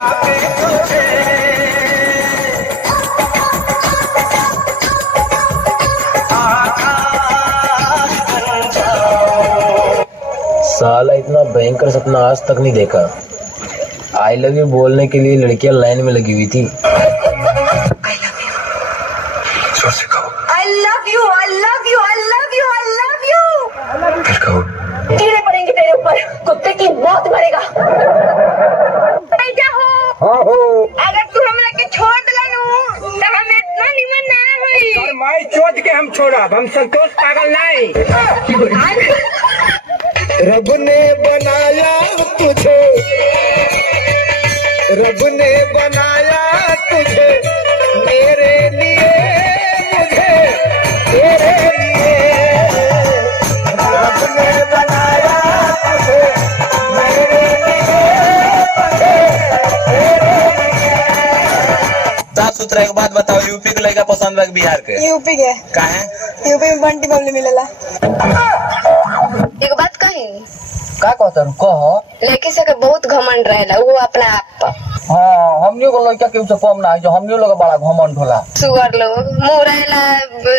साला इतना भयंकर सपना आज तक नहीं देखा। आई लव यू बोलने के लिए लड़कियां लाइन में लगी हुई थी। I love you, I love you, I love you, I love you. फिर कहो। कीड़े पड़ेंगे तेरे ऊपर, कुत्ते की मौत मरेगा। बेटा हो, अगर तू हमरा के छोड़ दिला नु, तो हम इतना निमन ना होई। और माई चोद के हम छोड़ब, हम संतोष पागल नहीं। रब ने बनाया तुझे, रब ने बनाया तुझे मेरे लिए, मुझे तेरे लिए। रब ने बनाया तुझे मेरे लिए, मुझे तेरे लिए। साफ सुथरा एक बात बताओ, यूपी के लड़का पसंद है कि बिहार के? यूपी के। काहे? यूपी में बंटी बबली मिलेला। एक बात कही, का कहता कहो। लड़की से के बहुत घमंड रहेला, वो अपना आप पर। हाँ, हमनियों को लड़का केहू से कम ना है, जो हमनियों लोग बड़ा घमंड होला। सुगर लोग मुंह रहेला,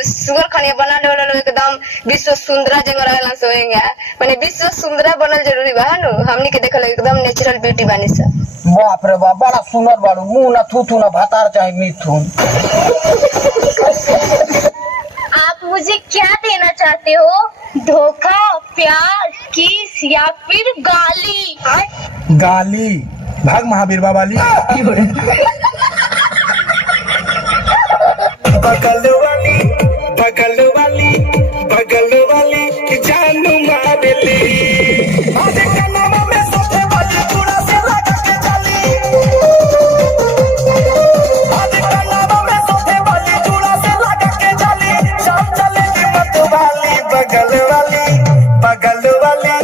सुगर खाने बना देला लोग एकदम विश्व सुंदरा जंग रहेला सोएंगे। माने विश्व सुंदरा बनल जरूरी बा नु, हमनी के देखल एकदम नेचुरल ब्यूटी बानी सा। बाप रे बाप, बड़ा सुंदर बाड़ू, मुंह ना थू ना भातार चाहे मिथुन। आप मुझे क्या देना चाहते हो? धोखा, प्यार, किस या फिर गाली? गाली भाग महावीर बाबाली। बगल वाली बगल वाली बगल वाली जानू मारेली, आधे कनमा में सोते वाली चूड़ा से लगा के जाली, आधे कनमा में सोते वाली चूड़ा से लगा के जाली, शाम चलेगी मत वाली बगल वाली बगल वाली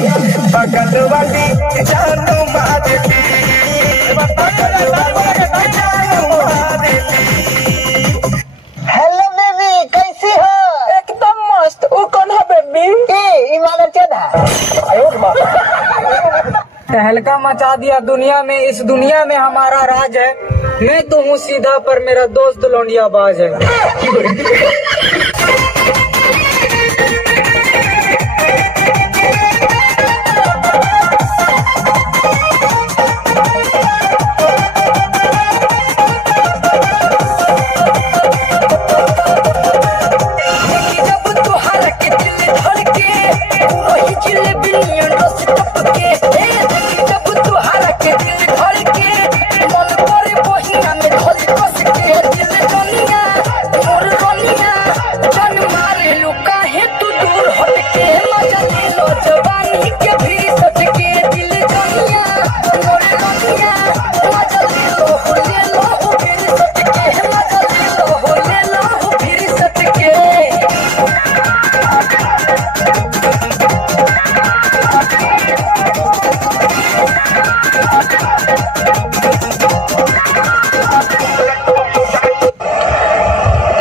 बगल वाली जानू मारेली, बगल वाली जानू मारेली। हेलो बेबी, कैसी हो? एकदम मस्त। वो कौन है बेबी? ए इमादर चेदा। तहलका मचा दिया दुनिया में, इस दुनिया में हमारा राज है। मैं तो हूँ सीधा पर मेरा दोस्त लौंडिया बाज है।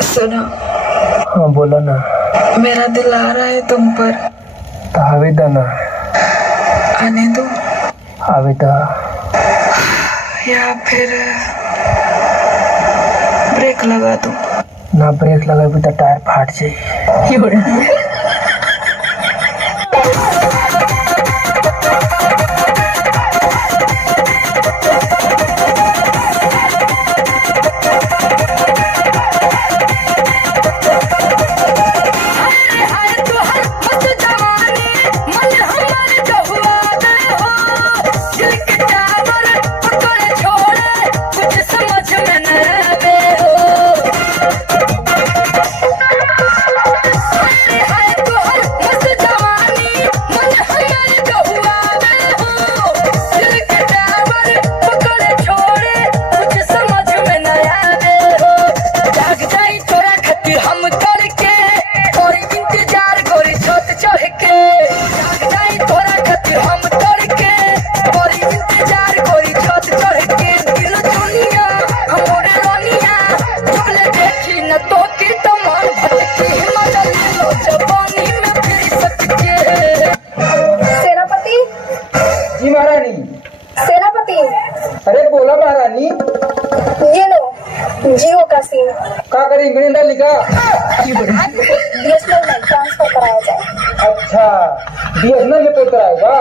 सुनो, हाँ बोलो ना। मेरा दिल आ रहा है तुम पर, तो आवेदा ना। आने दो आवेदा। या फिर ब्रेक लगा दो? ना ब्रेक लगा तो टायर फाट जाए। हाय रानी? ये लो जियो का सिम, का करी मिरिंडा लिखा? बीएसएनएल में ट्रांसफर कराया जाए। अच्छा, बीएसएनएल में पोत कराएगा?